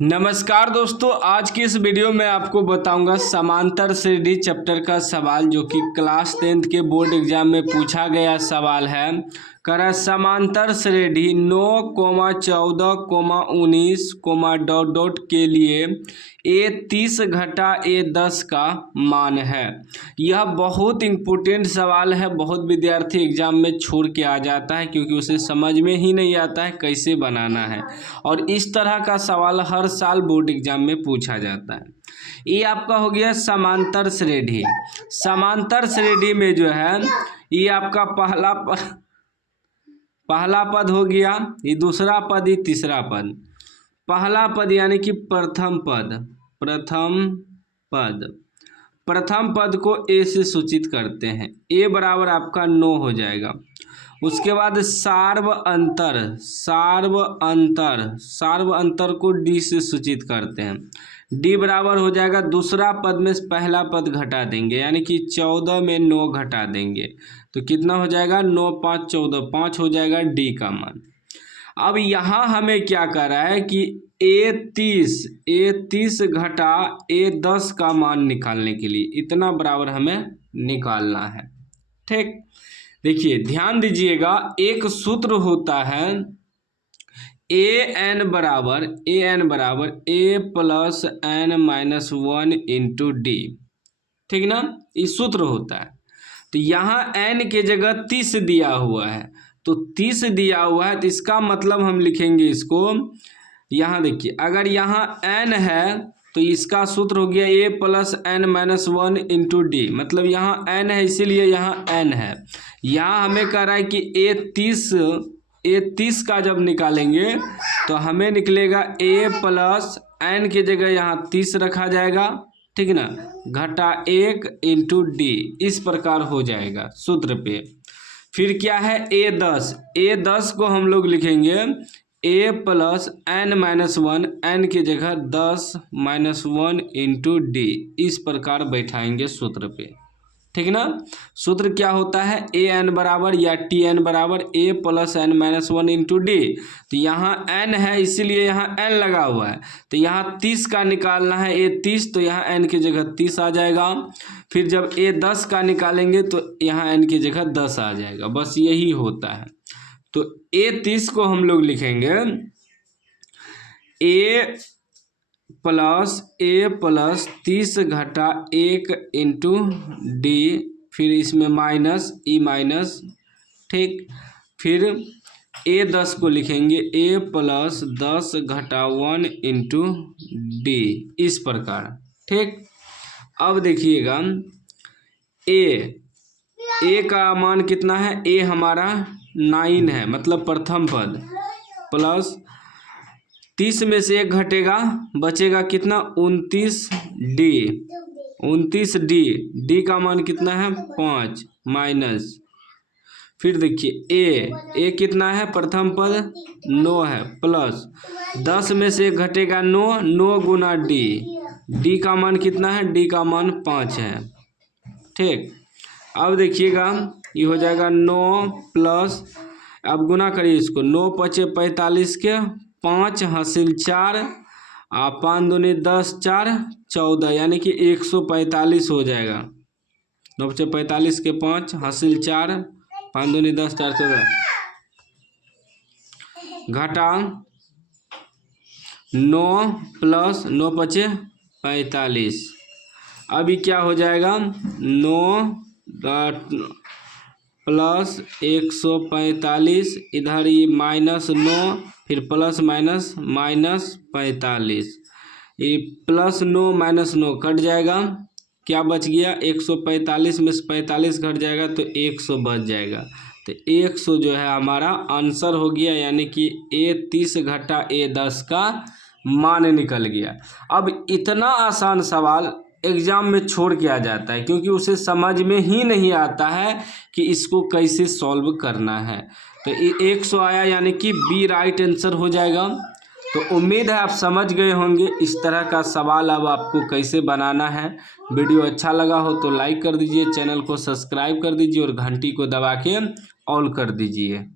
नमस्कार दोस्तों, आज की इस वीडियो में आपको बताऊंगा समांतर श्रेणी चैप्टर का सवाल जो कि क्लास 10th के बोर्ड एग्जाम में पूछा गया सवाल है। कह समांतर श्रेणी 9,14,19, के लिए a30 घटा a10 का मान है। यह बहुत इम्पोर्टेंट सवाल है, बहुत विद्यार्थी एग्जाम में छोड़ के आ जाता है क्योंकि उसे समझ में ही नहीं आता है कैसे बनाना है। और इस तरह का सवाल हर साल बोर्ड एग्जाम में पूछा जाता है। ये आपका हो गया समांतर श्रेणी। समांतर श्रेणी में जो है ये आपका पहला पद हो गया, ये दूसरा पद, ये तीसरा पद। पहला पद यानी कि प्रथम पद को ए से सूचित करते हैं। ए बराबर आपका 9 हो जाएगा। उसके बाद सार्व अंतर को डी से सूचित करते हैं। डी बराबर हो जाएगा, दूसरा पद में पहला पद घटा देंगे यानी कि 14 में 9 घटा देंगे तो कितना हो जाएगा, 9 5 14, 5 हो जाएगा डी का मान। अब यहाँ हमें क्या कर रहा है कि a30 घटा a10 का मान निकालने के लिए इतना बराबर हमें निकालना है। ठीक, देखिए ध्यान दीजिएगा, एक सूत्र होता है an बराबर a plus n-1 into D. ठीक ना, ये सूत्र होता है। तो यहाँ n के जगह 30 दिया हुआ है, तो 30 दिया हुआ है तो इसका मतलब हम लिखेंगे इसको, यहाँ देखिए अगर यहाँ n है तो इसका सूत्र हो गया a plus n-1 into D. मतलब यहाँ n है इसीलिए यहाँ n है। यहाँ हमें कह रहा है कि a30 का जब निकालेंगे तो हमें निकलेगा a प्लस n के जगह यहाँ 30 रखा जाएगा, ठीक ना, घटा 1 इंटू डी, इस प्रकार हो जाएगा सूत्र पे। फिर क्या है a10 को हम लोग लिखेंगे a प्लस n-1, n की जगह 10-1 इंटू डी, इस प्रकार बैठाएंगे सूत्र पे। ठीक ना, सूत्र क्या होता है, an बराबर या tn बराबर a plus n-1 into D. तो यहाँ n है इसीलिए यहाँ n लगा हुआ है, तो यहाँ 30 का निकालना है a30, तो यहाँ n की जगह 30 आ जाएगा। फिर जब a10 का निकालेंगे तो यहाँ n की जगह 10 आ जाएगा, बस यही होता है। तो a30 को हम लोग लिखेंगे a प्लस 30 घटा 1 इंटू डी, फिर इसमें माइनस ई माइनस, ठीक। फिर a10 को लिखेंगे a प्लस 10 घटा 1 इंटू डी, इस प्रकार। ठीक, अब देखिएगा a का मान कितना है, a हमारा 9 है, मतलब प्रथम पद, प्लस 30 में से 1 घटेगा, बचेगा कितना, 29 डी का मान कितना है 5, माइनस। फिर देखिए a कितना है, प्रथम पद 9 है, प्लस 10 में से 1 घटेगा 9 गुना डी का मान कितना है, डी का मान 5 है। ठीक, अब देखिएगा ये हो जाएगा 9 प्लस, अब गुना करिए इसको, 9 पचे 45 के 5 हासिल 4, 5 दूनी 10, 4 14, यानी कि 145 हो जाएगा। 9 पचे 45 के 5 हासिल 4, 5 दूनी 10, 4 14, घटा 9 प्लस 9 पचे 45। अभी क्या हो जाएगा, 9 प्लस 145, इधर ये माइनस 9, फिर प्लस माइनस 45, ये प्लस 9 माइनस 9 कट जाएगा, क्या बच गया, 145 में से 45 घट जाएगा तो 100 बच जाएगा। तो 100 जो है हमारा आंसर हो गया, यानी कि a30 घटा a10 का मान निकल गया। अब इतना आसान सवाल एग्जाम में छोड़ के आ जाता है क्योंकि उसे समझ में ही नहीं आता है कि इसको कैसे सॉल्व करना है। तो 100 आया, यानी कि बी राइट आंसर हो जाएगा। तो उम्मीद है आप समझ गए होंगे इस तरह का सवाल अब आपको कैसे बनाना है। वीडियो अच्छा लगा हो तो लाइक कर दीजिए, चैनल को सब्सक्राइब कर दीजिए और घंटी को दबा के ऑल कर दीजिए।